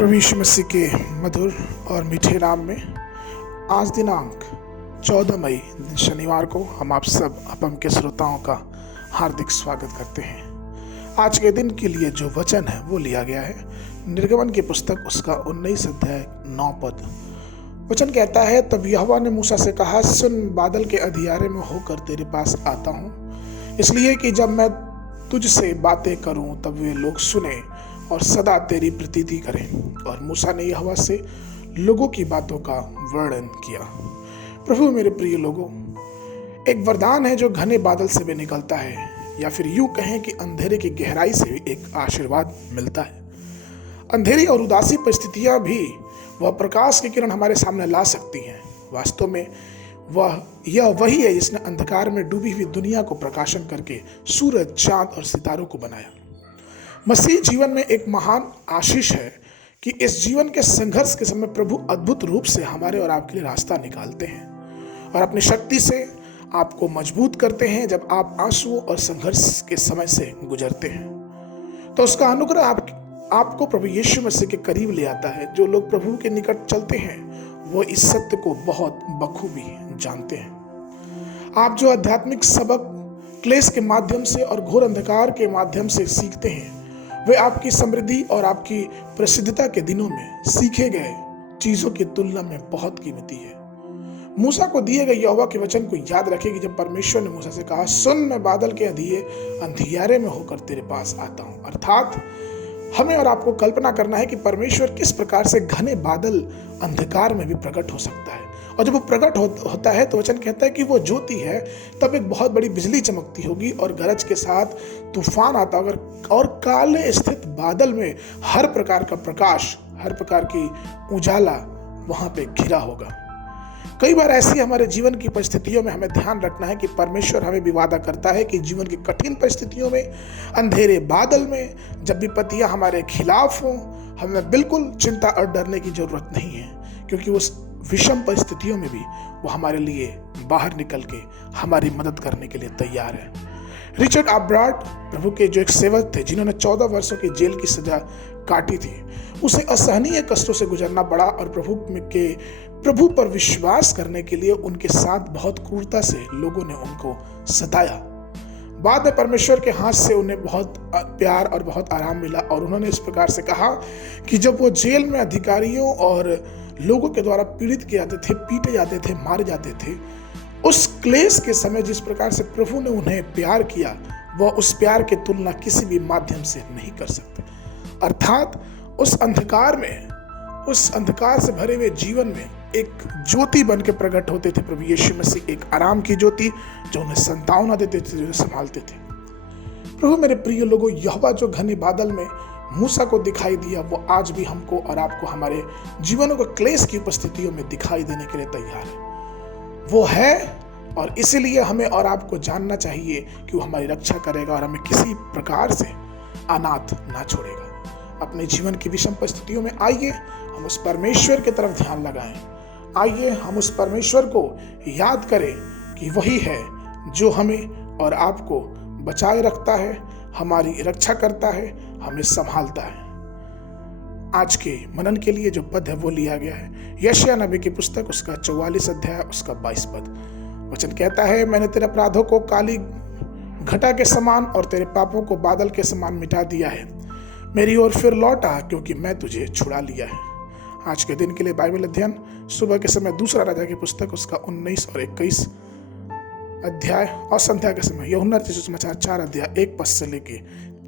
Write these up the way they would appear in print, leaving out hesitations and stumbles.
प्रभु यीशु मसीह के मधुर और मीठे नाम में आज दिनांक 14 मई शनिवार को हम आप सब अपम के श्रोताओं का हार्दिक स्वागत करते हैं। आज के दिन के लिए जो वचन है वो लिया गया है निर्गमन की पुस्तक उसका 19 अध्याय 9 पद। वचन कहता है, तब यहोवा ने मूसा से कहा, सुन, बादल के अंधियारे में होकर तेरे पास आता हूँ, इसलिए कि जब मैं तुझसे बातें करूं तब वे लोग सुने और सदा तेरी प्रतीति करें। और मूसा ने यहोवा से लोगों की बातों का वर्णन किया। प्रभु मेरे प्रिय लोगों, एक वरदान है जो घने बादल से भी निकलता है, या फिर यूं कहें कि अंधेरे की गहराई से भी एक आशीर्वाद मिलता है। अंधेरी और उदासी परिस्थितियां भी वह प्रकाश की किरण हमारे सामने ला सकती हैं। वास्तव में यह वही है जिसने अंधकार में डूबी हुई दुनिया को प्रकाशन करके सूरज, चांद और सितारों को बनाया। मसीह जीवन में एक महान आशीष है कि इस जीवन के संघर्ष के समय प्रभु अद्भुत रूप से हमारे और आपके लिए रास्ता निकालते हैं और अपनी शक्ति से आपको मजबूत करते हैं। जब आप आंसुओं और संघर्ष के समय से गुजरते हैं तो उसका अनुग्रह आपको प्रभु यीशु मसीह के करीब ले आता है। जो लोग प्रभु के निकट चलते हैं वो इस सत्य को बहुत बखूबी जानते हैं। आप जो आध्यात्मिक सबक क्लेश के माध्यम से और घोर अंधकार के माध्यम से सीखते हैं, वे आपकी समृद्धि और आपकी प्रसिद्धता के दिनों में सीखे गए चीजों की तुलना में बहुत कीमती है। मूसा को दिए गए यहोवा के वचन को याद रखें कि जब परमेश्वर ने मूसा से कहा, सुन, मैं बादल के अंधियारे में होकर तेरे पास आता हूं, अर्थात हमें और आपको कल्पना करना है कि परमेश्वर किस प्रकार से घने बादल अंधकार में भी प्रकट हो सकता है। और जब वो प्रकट होता है तो वचन कहता है कि वो ज्योति है, तब एक बहुत बड़ी बिजली चमकती होगी और गरज के साथ तूफान आता होगा और काले स्थित बादल में हर प्रकार का प्रकाश, हर प्रकार की उजाला वहां पे घिरा होगा। कई बार ऐसी हमारे जीवन की परिस्थितियों में हमें ध्यान रखना है कि परमेश्वर हमें भी वादा करता है कि जीवन की कठिन परिस्थितियों में, अंधेरे बादल में, जब विपत्तियां हमारे खिलाफ हों, हमें बिल्कुल चिंता और डरने की जरूरत नहीं है, क्योंकि उस विषम परिस्थितियों में भी वो हमारे लिए बाहर निकल के हमारी मदद करने के लिए तैयार है। रिचर्ड आब्राट प्रभु के जो एक सेवक थे जिन्होंने 14 वर्षों की जेल की सजा काटी थी, उसे असहनीय कष्टों से गुजरना पड़ा और प्रभु पर विश्वास करने के लिए उनके साथ बहुत क्रूरता से लोगों ने उनको सताया। बाद में परमेश्वर के हाथ से उन्हें बहुत प्यार और बहुत आराम मिला और उन्होंने इस प्रकार से कहा कि जब वो जेल में अधिकारियों और लोगों के द्वारा पीड़ित किए जाते थे, पीटे जाते थे, मारे जाते थे, उस क्लेश के समय जिस प्रकार से प्रभु ने उन्हें प्यार किया, वह उस प्यार की तुलना किसी भी माध्यम से नहीं कर सकते। अर्थात उस अंधकार से भरे हुए जीवन में एक ज्योति बन के प्रकट होते थे प्रभु यीशु मसीह, एक आराम की ज्योति जो उन्हें संतावना देते थे, जो उन्हें संभालते थे। प्रभु मेरे प्रिय लोगों, यहोवा जो घने बादल में मूसा को दिखाई दिया, वो आज भी हमको और आपको हमारे जीवनों को क्लेश की उपस्थितियों में दिखाई देने के लिए तैयार है। वो है और इसीलिए हमें और आपको जानना चाहिए कि वो हमारी रक्षा करेगा और हमें किसी प्रकार से अनाथ ना छोड़ेगा। अपने जीवन की विषम परिस्थितियों में आइए हम उस परमेश्वर की तरफ ध्यान लगाएं। आइए हम उस परमेश्वर को याद करें कि वही है जो हमें और आपको बचाए रखता है, हमारी रक्षा करता है, हमें संभालता है। आज के मनन के लिए जो पद है वो लिया गया है यशायाह नबी की पुस्तक उसका 44 अध्याय उसका 22 पद। वचन कहता है, मैंने तेरे अपराधों को काली घटा के समान और तेरे पापों को बादल के समान मिटा दिया है। मेरी ओर फिर लौट आ, क्योंकि मैं तुझे छुड़ा लिया है। आज के दिन के लिए बाइबल अध्ययन सुबह के समय दूसरा राजा की पुस्तक उसका 19 और 21 अध्याय और संध्या के समय यूहन्ना रचित सुसमाचार 4 अध्याय 1 पद से लेके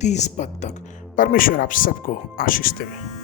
30 पद तक। परमेश्वर आप सबको आशीष देवे।